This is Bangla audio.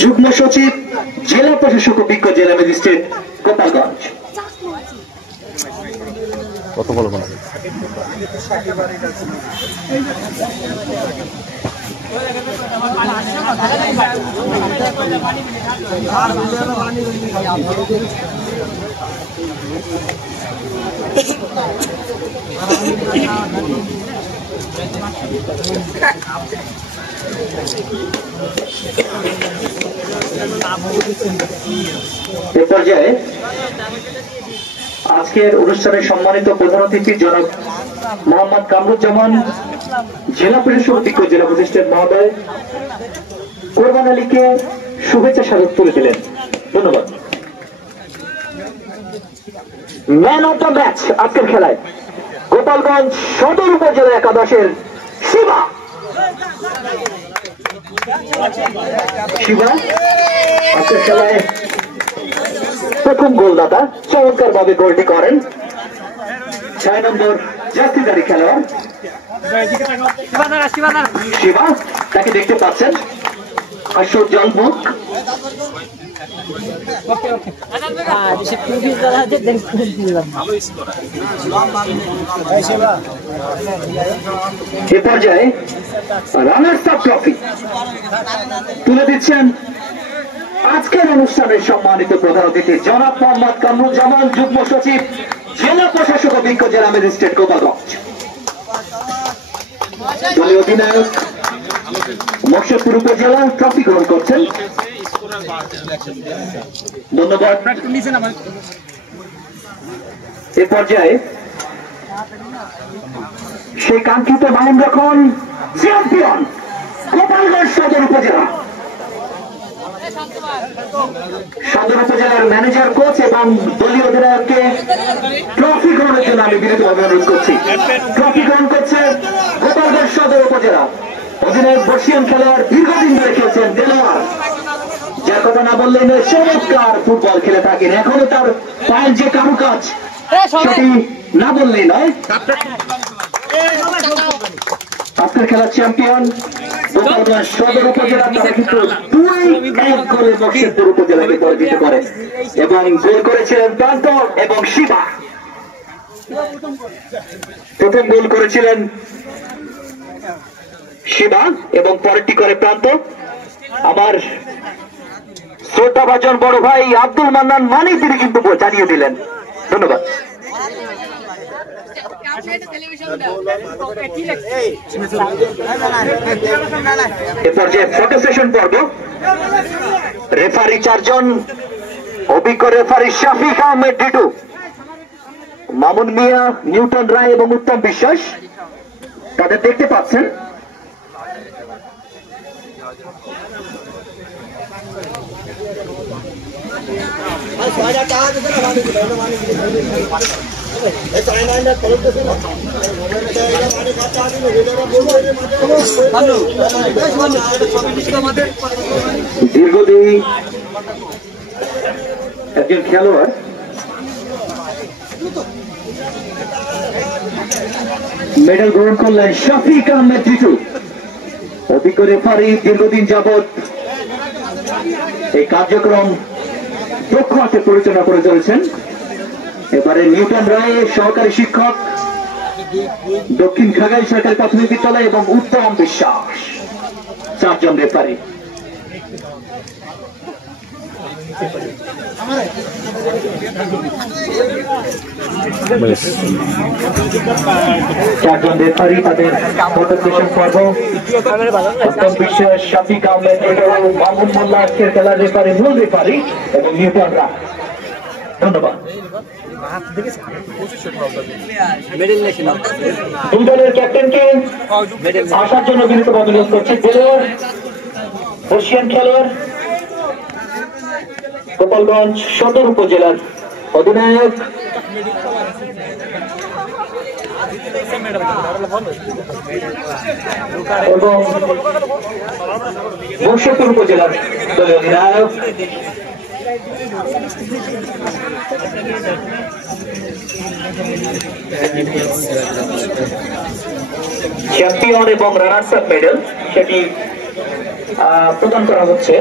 যুগ্ম সচিব জেলা প্রশাসক অভিজ্ঞ জেলা ম্যাজিস্ট্রেট গোপালগঞ্জ। কত বড় বড় এ পর্যায়ে আজকের অনুষ্ঠানে সম্মানিত প্রধান অতিথি জনাব মোহাম্মদ কামরুজ্জামান জেলা প্রশাসক অভিজ্ঞ জেলা ম্যাজিস্ট্রেট মহোদয় কোরবান আলীকে শুভেচ্ছা স্মারক তুলে দিলেন। ধন্যবাদ। ম্যান অফ দ্য ম্যাচ আজকের খেলায় গোপালগঞ্জ সদর উপজেলা একাদশের শিবা আজকের খেলায় প্রথম গোলদাতা চমৎকার ভাবে গোলটি করেন 6 নম্বর জাতীয়তারী খেলোয়াড় শিবা। তাকে দেখতে পাচ্ছেন হাস্যোজ্জ্বল মুখ। এ পর্যায়ে রানার্স আপ ট্রফি তুলে দিচ্ছেন আজকের অনুষ্ঠানের সম্মানিত প্রধান অতিথি জনাব মোহাম্মদ কামরুজ্জামান যুগ্ম সচিব জেলা প্রশাসক অভিজ্ঞ জেলা ম্যাজিস্ট্রেট গোপালগঞ্জ। দলীয় অধিনায়ক মকসুদপুর উপজেলা ট্রফি গ্রহণ করছেন। ধন্যবাদ। এ পর্যায়ে সেই কাঙ্ক্ষিত মহেন্দ্রক্ষণ চ্যাম্পিয়ন গোপালগঞ্জ সদর উপজেলা ম্যানেজার কোচ এবং দলীয় অধিনায়ককে ট্রফি গ্রহণের জন্য আমি বিনীতভাবে অনুরোধ করছি। ট্রফি গ্রহণ করছে গোপালগঞ্জ সদর উপজেলা অধিনায়ক বর্ষিয়ান খেলোয়াড় দীর্ঘদিন ধরে খেলছেন দেলোয়ার, যার কথা না বললেই নয়, চমৎকার ফুটবল খেলে থাকেন। এখনো তার পায়ের যে কারুকাজ সেটি না বললেই নয়। আজকের খেলার চ্যাম্পিয়ন গোপালগঞ্জ সদর উপজেলা, তারা কিন্তু 2-1 গোলে মকসুদপুর উপজেলাকে পরাজিত করে এবং গোল করেছিলেন প্রান্ত এবং শিবা। প্রথম গোল করেছিলেন শিবা এবং পরেরটি করে প্রান্ত। আমার শ্রদ্ধাভাজন বড় ভাই আব্দুল মান্নান মানি তিনি কিন্তু জানিয়ে দিলেন। ধন্যবাদ। এ পর্যায়ে ফটো সেশন পর্ব। রেফারি 4 জন, অভিজ্ঞ রেফারি শাফিক আহমেদ ডিটু, মামুন মিয়া, নিউটন রায় এবং উত্তম বিশ্বাস। তাদের দেখতে পাচ্ছেন। দীর্ঘদিন একজন খেলোয়াড় মেডেল গ্রহণ করলেন শাফিক আহমেদ টিটু, অভিজ্ঞ রেফারি, দীর্ঘদিন যাবৎ এই কার্যক্রম দক্ষ হাতে পরিচালনা করে চলেছেন। এবারে নিউটন রায় সহকারী শিক্ষক, দক্ষিণ খাগাই সরকারি প্রাথমিক বিদ্যালয় এবং উত্তম বিশ্বাস, 4 জন রেফারি। চারজন রেফারি তাদের ফটো সেশন পর্ব। উত্তম বিশ্বাস, শাফিক আহমেদ, মামুন মোল্লা আজকের খেলার রেফারি, মূল রেফারি এবং নিউটন রায়। ধন্যবাদ। দুই দলের ক্যাপ্টেনকে আসার জন্য বিনীতভাবে অনুরোধ করছি। দেলোয়ার বর্ষিয়ান খেলোয়াড়, গোপালগঞ্জ সদর উপজেলার অধিনায়ক এবং মকসুদপুর উপজেলার দলীয় অধিনায়ক। চ্যাম্পিয়ন এবং রানার্স আপ মেডেল সেটি প্রদান করা হচ্ছে।